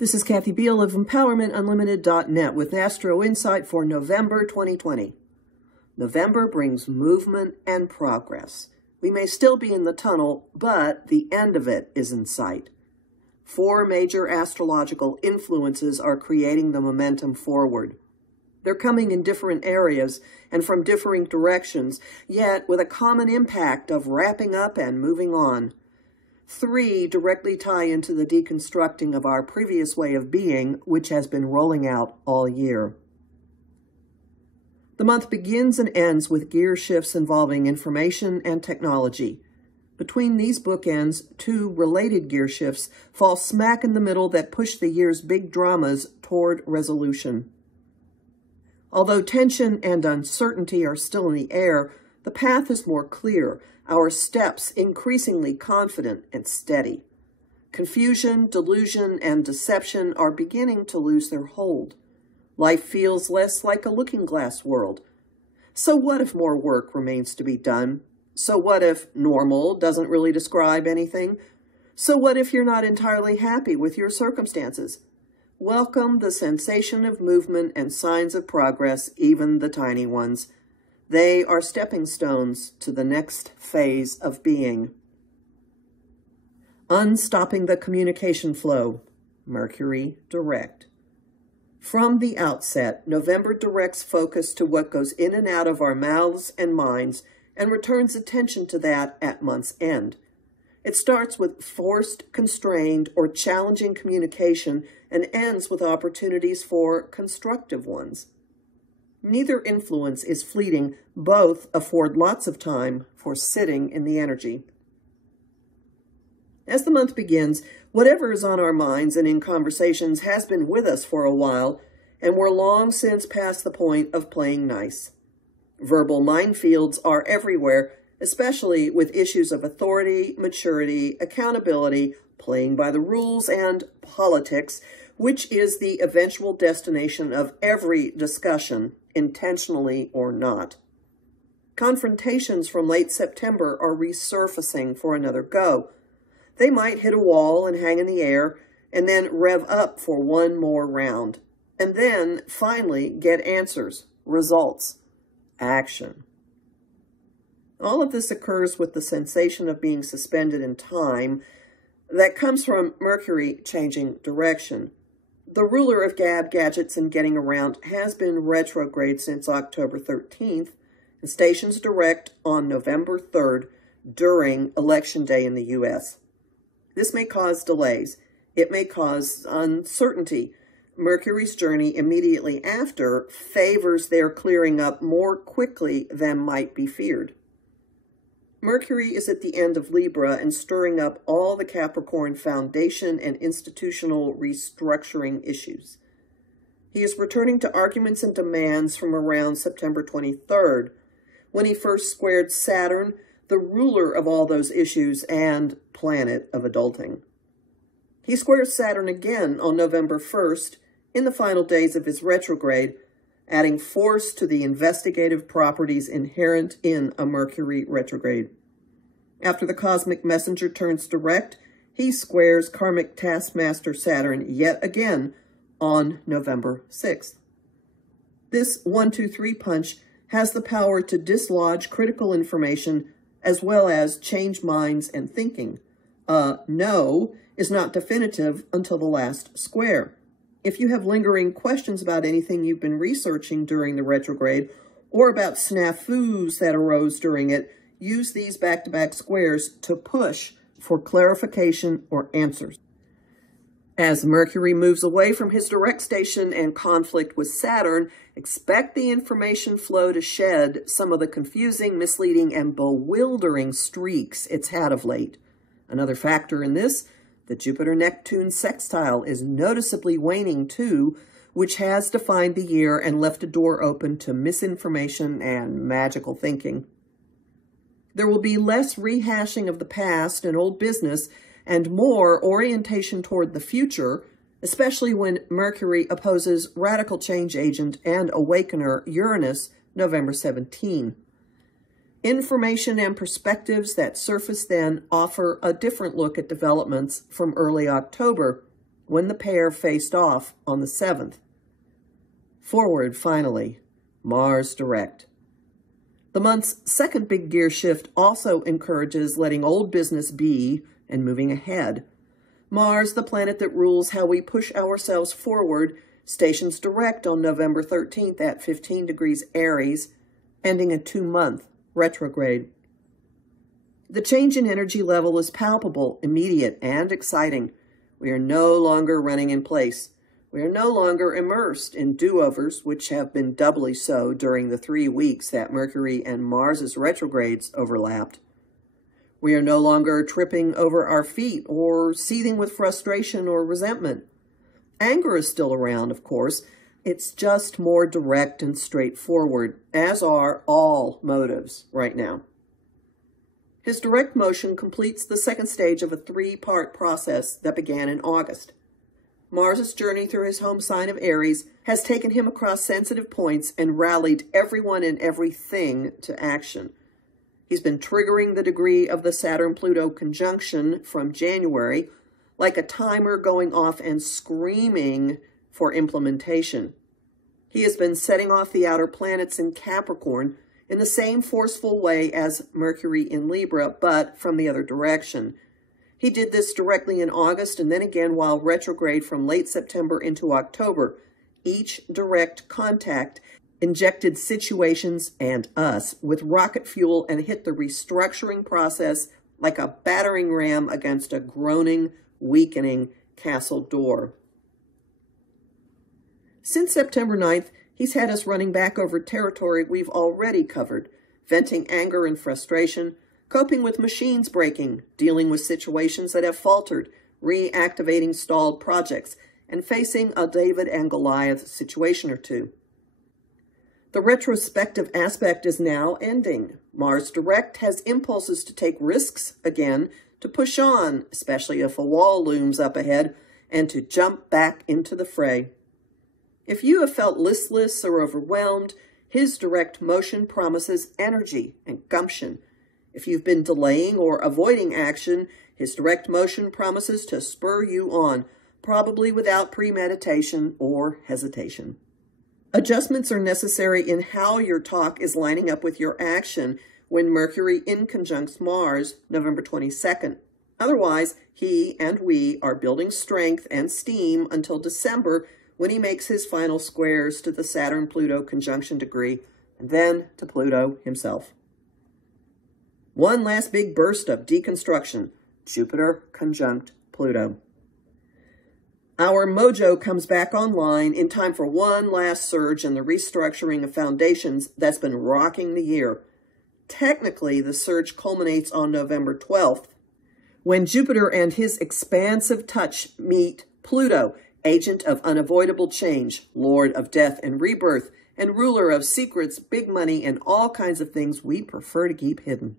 This is Kathy Biehl of EmpowermentUnlimited.net with Astro-Insight for November 2020. November brings movement and progress. We may still be in the tunnel, but the end of it is in sight. 4 major astrological influences are creating the momentum forward. They're coming in different areas and from differing directions, yet with a common impact of wrapping up and moving on. 3 directly tie into the deconstructing of our previous way of being, which has been rolling out all year. The month begins and ends with gear shifts involving information and technology. Between these bookends, 2 related gear shifts fall smack in the middle that push the year's big dramas toward resolution. Although tension and uncertainty are still in the air, the path is more clear, our steps increasingly confident and steady. Confusion, delusion, and deception are beginning to lose their hold. Life feels less like a looking-glass world. So what if more work remains to be done? So what if normal doesn't really describe anything? So what if you're not entirely happy with your circumstances? Welcome the sensation of movement and signs of progress, even the tiny ones. They are stepping stones to the next phase of being. Unstopping the communication flow, Mercury direct. From the outset, November directs focus to what goes in and out of our mouths and minds and returns attention to that at month's end. It starts with forced, constrained, or challenging communication and ends with opportunities for constructive ones. Neither influence is fleeting. Both afford lots of time for sitting in the energy. As the month begins, whatever is on our minds and in conversations has been with us for a while, and we're long since past the point of playing nice. Verbal minefields are everywhere, especially with issues of authority, maturity, accountability, playing by the rules, and politics, which is the eventual destination of every discussion, intentionally or not. Confrontations from late September are resurfacing for another go. They might hit a wall and hang in the air, and then rev up for one more round, and then finally get answers, results, action. All of this occurs with the sensation of being suspended in time that comes from Mercury changing direction. The ruler of gab, gadgets, and getting around has been retrograde since October 13th and stations direct on November 3rd during Election Day in the U.S. This may cause delays. It may cause uncertainty. Mercury's journey immediately after favors their clearing up more quickly than might be feared. Mercury is at the end of Libra and stirring up all the Capricorn foundation and institutional restructuring issues. He is returning to arguments and demands from around September 23rd, when he first squared Saturn, the ruler of all those issues and planet of adulting. He squares Saturn again on November 1st, in the final days of his retrograde, adding force to the investigative properties inherent in a Mercury retrograde. After the cosmic messenger turns direct, he squares karmic taskmaster Saturn yet again on November 6th. This 1-2-3 punch has the power to dislodge critical information as well as change minds and thinking. No is not definitive until the last square. If you have lingering questions about anything you've been researching during the retrograde or about snafus that arose during it, use these back-to-back squares to push for clarification or answers. As Mercury moves away from his direct station and conflict with Saturn, expect the information flow to shed some of the confusing, misleading, and bewildering streaks it's had of late. Another factor in this, the Jupiter-Neptune sextile is noticeably waning too, which has defined the year and left a door open to misinformation and magical thinking. There will be less rehashing of the past and old business and more orientation toward the future, especially when Mercury opposes radical change agent and awakener Uranus November 17. Information and perspectives that surface then offer a different look at developments from early October, when the pair faced off on the 7th. Forward, finally, Mars direct. The month's second big gear shift also encourages letting old business be and moving ahead. Mars, the planet that rules how we push ourselves forward, stations direct on November 13th at 15 degrees Aries, ending a 2-month retrograde. The change in energy level is palpable, immediate, and exciting. We are no longer running in place. We are no longer immersed in do-overs, which have been doubly so during the 3 weeks that Mercury and Mars's retrogrades overlapped. We are no longer tripping over our feet or seething with frustration or resentment. Anger is still around, of course. It's just more direct and straightforward, as are all motives right now. His direct motion completes the second stage of a 3-part process that began in August. Mars's journey through his home sign of Aries has taken him across sensitive points and rallied everyone and everything to action. He's been triggering the degree of the Saturn-Pluto conjunction from January, like a timer going off and screaming for implementation. He has been setting off the outer planets in Capricorn in the same forceful way as Mercury in Libra, but from the other direction. He did this directly in August and then again while retrograde from late September into October. Each direct contact injected situations and us with rocket fuel and hit the restructuring process like a battering ram against a groaning, weakening castle door. Since September 9th, he's had us running back over territory we've already covered, venting anger and frustration, coping with machines breaking, dealing with situations that have faltered, reactivating stalled projects, and facing a David and Goliath situation or two. The retrospective aspect is now ending. Mars direct has impulses to take risks again, to push on, especially if a wall looms up ahead, and to jump back into the fray. If you have felt listless or overwhelmed, his direct motion promises energy and gumption. If you've been delaying or avoiding action, his direct motion promises to spur you on, probably without premeditation or hesitation. Adjustments are necessary in how your talk is lining up with your action when Mercury inconjuncts Mars November 22nd. Otherwise, he and we are building strength and steam until December when he makes his final squares to the Saturn-Pluto conjunction degree, and then to Pluto himself. One last big burst of deconstruction, Jupiter conjunct Pluto. Our mojo comes back online in time for one last surge in the restructuring of foundations that's been rocking the year. Technically, the surge culminates on November 12th, when Jupiter and his expansive touch meet Pluto, agent of unavoidable change, lord of death and rebirth, and ruler of secrets, big money, and all kinds of things we prefer to keep hidden.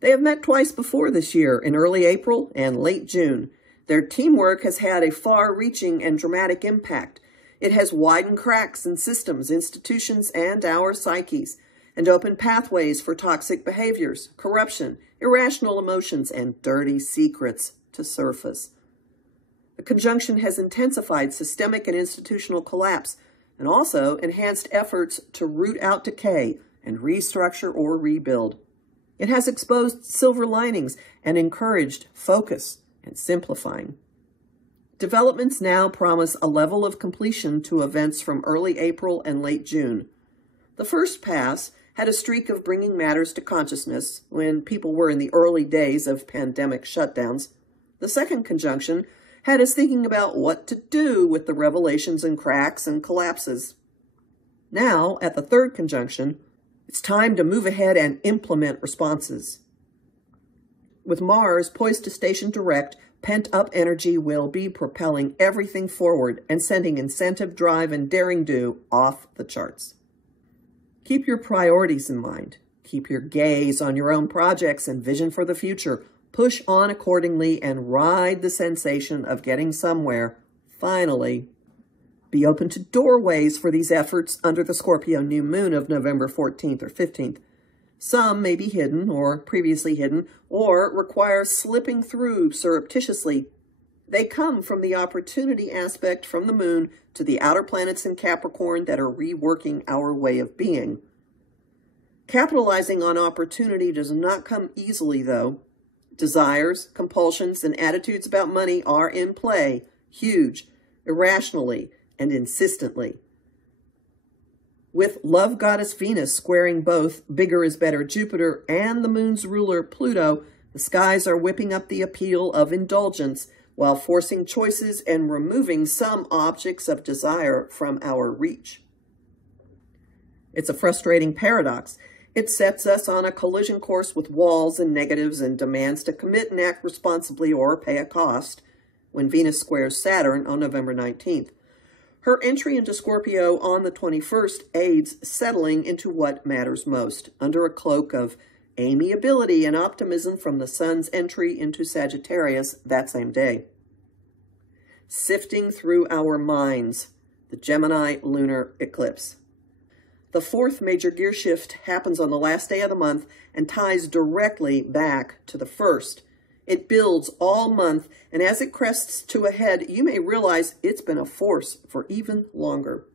They have met twice before this year, in early April and late June. Their teamwork has had a far-reaching and dramatic impact. It has widened cracks in systems, institutions, and our psyches, and opened pathways for toxic behaviors, corruption, irrational emotions, and dirty secrets to surface. The conjunction has intensified systemic and institutional collapse, and also enhanced efforts to root out decay and restructure or rebuild. It has exposed silver linings and encouraged focus and simplifying. Developments now promise a level of completion to events from early April and late June. The first pass had a streak of bringing matters to consciousness when people were in the early days of pandemic shutdowns. The second conjunction had us thinking about what to do with the revelations and cracks and collapses. Now, at the third conjunction, it's time to move ahead and implement responses. With Mars poised to station direct, pent-up energy will be propelling everything forward and sending incentive, drive, and daring-do off the charts. Keep your priorities in mind. Keep your gaze on your own projects and vision for the future. Push on accordingly and ride the sensation of getting somewhere, finally. Be open to doorways for these efforts under the Scorpio new moon of November 14th or 15th. Some may be hidden or previously hidden or require slipping through surreptitiously. They come from the opportunity aspect from the moon to the outer planets in Capricorn that are reworking our way of being. Capitalizing on opportunity does not come easily, though. Desires, compulsions, and attitudes about money are in play, huge, irrationally, and insistently. With love goddess Venus squaring both bigger is better Jupiter and the moon's ruler Pluto, the skies are whipping up the appeal of indulgence while forcing choices and removing some objects of desire from our reach. It's a frustrating paradox. It sets us on a collision course with walls and negatives and demands to commit and act responsibly or pay a cost when Venus squares Saturn on November 19th. Her entry into Scorpio on the 21st aids settling into what matters most, under a cloak of amiability and optimism from the Sun's entry into Sagittarius that same day. Sifting through our minds, the Gemini lunar eclipse. The fourth major gear shift happens on the last day of the month and ties directly back to the first. It builds all month, and as it crests to a head, you may realize it's been a force for even longer.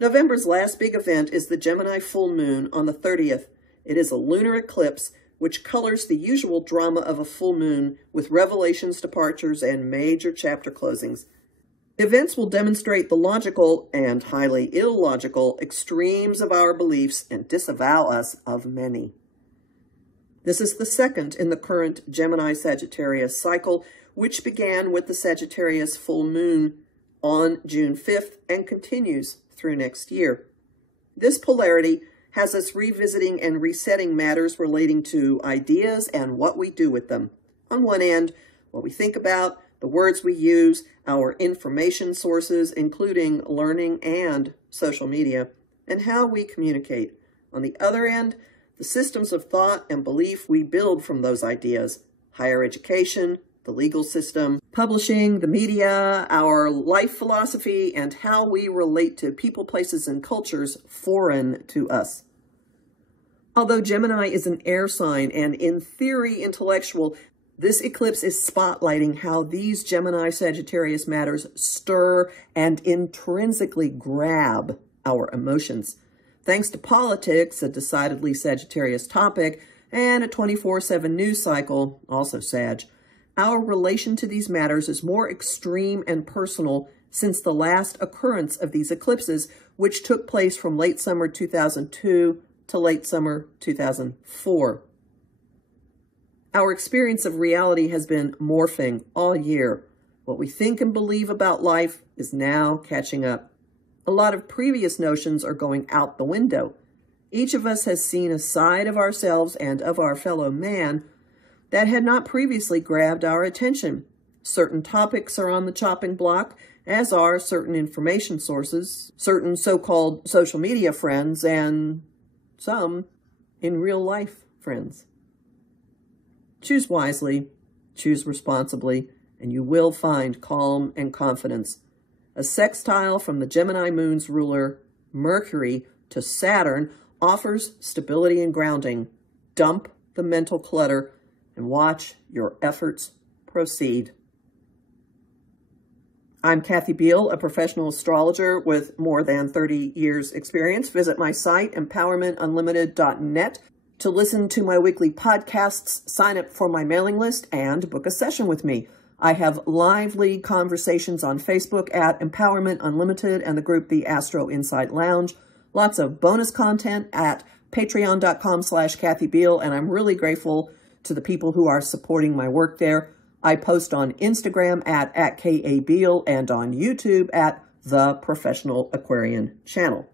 November's last big event is the Gemini full moon on the 30th. It is a lunar eclipse, which colors the usual drama of a full moon with revelations, departures, and major chapter closings. Events will demonstrate the logical and highly illogical extremes of our beliefs and disavow us of many. This is the second in the current Gemini-Sagittarius cycle, which began with the Sagittarius full moon on June 5th and continues through next year. This polarity has us revisiting and resetting matters relating to ideas and what we do with them. On one end, what we think about, the words we use, our information sources, including learning and social media, and how we communicate. On the other end, the systems of thought and belief we build from those ideas, higher education, the legal system, publishing, the media, our life philosophy, and how we relate to people, places, and cultures foreign to us. Although Gemini is an air sign and in theory intellectual, this eclipse is spotlighting how these Gemini-Sagittarius matters stir and intrinsically grab our emotions. Thanks to politics, a decidedly Sagittarius topic, and a 24/7 news cycle, also Sag, our relation to these matters is more extreme and personal since the last occurrence of these eclipses, which took place from late summer 2002 to late summer 2004. Our experience of reality has been morphing all year. What we think and believe about life is now catching up. A lot of previous notions are going out the window. Each of us has seen a side of ourselves and of our fellow man that had not previously grabbed our attention. Certain topics are on the chopping block, as are certain information sources, certain so-called social media friends, and some in real life friends. Choose wisely, choose responsibly, and you will find calm and confidence. A sextile from the Gemini moon's ruler, Mercury, to Saturn offers stability and grounding. Dump the mental clutter and watch your efforts proceed. I'm Kathy Biehl, a professional astrologer with more than 30 years experience. Visit my site, empowermentunlimited.net, to listen to my weekly podcasts, sign up for my mailing list, and book a session with me. I have lively conversations on Facebook at Empowerment Unlimited and the group The Astro-Insight Lounge. Lots of bonus content at patreon.com/Kathy Biehl, and I'm really grateful to the people who are supporting my work there. I post on Instagram at KA Biehl and on YouTube at The Professional Aquarian Channel.